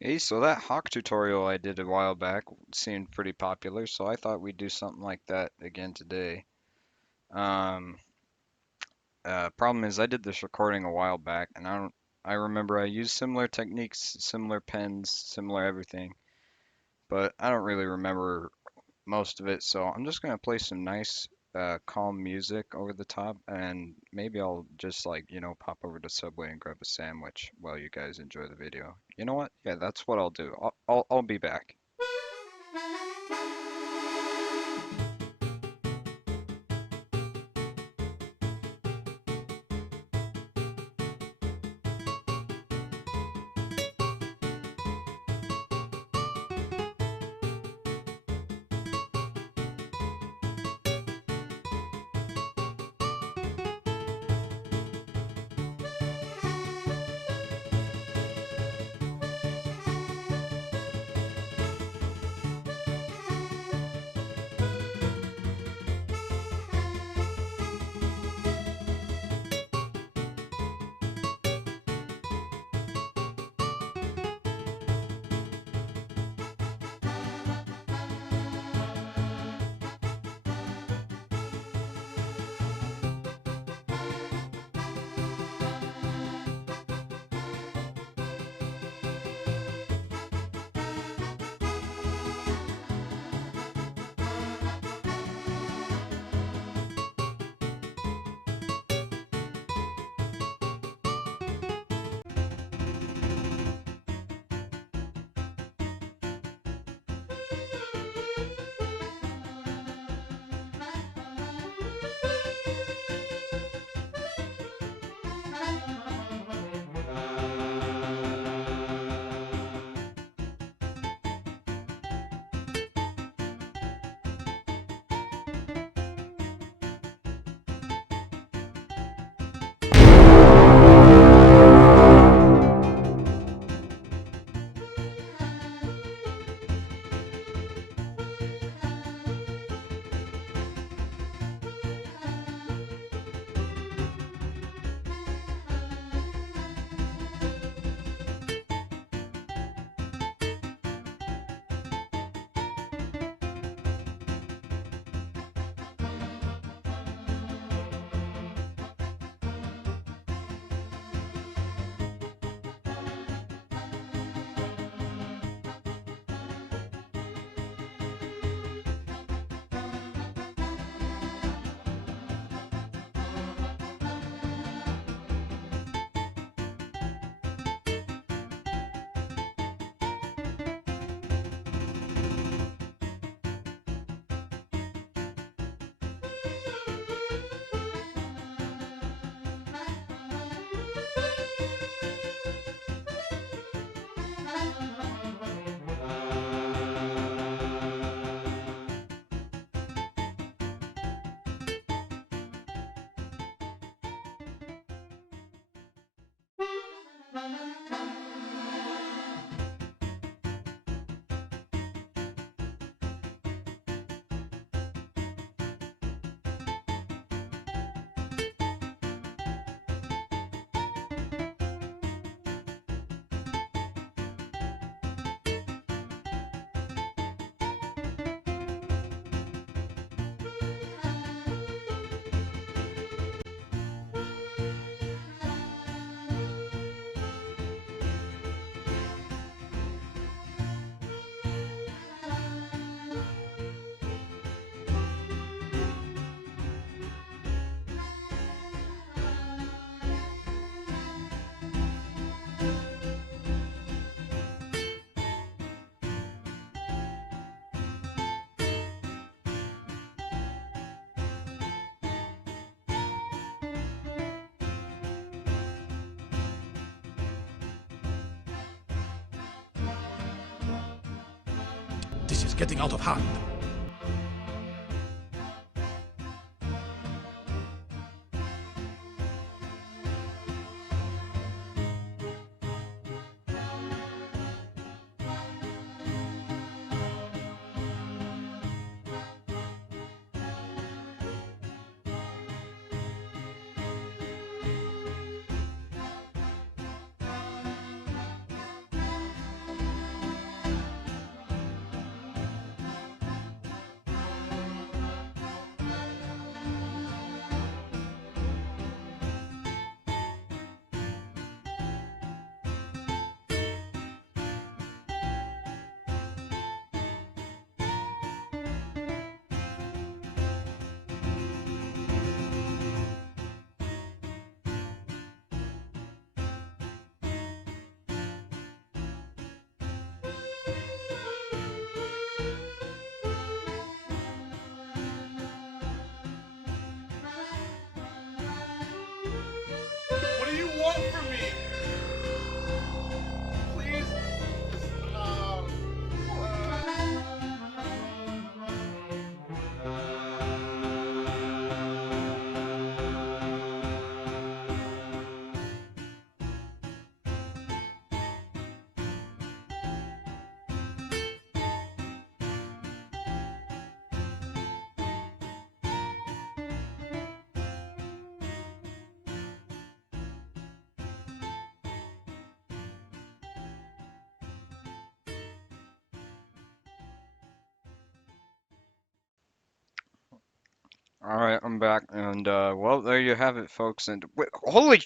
Hey, so that Hawk tutorial I did a while back seemed pretty popular, so I thought we'd do something like that again today. Um, Problem is I did this recording a while back, and I remember I used similar techniques, similar pens, similar everything, but I don't really remember most of it, so I'm just gonna play some nice, calm music over the top, and maybe I'll just pop over to Subway and grab a sandwich while you guys enjoy the video. You know what? Yeah, that's what I'll do. I'll be back. This is getting out of hand. vote for me. Please. Um. All right, I'm back, and well, there you have it, folks. And wait, holy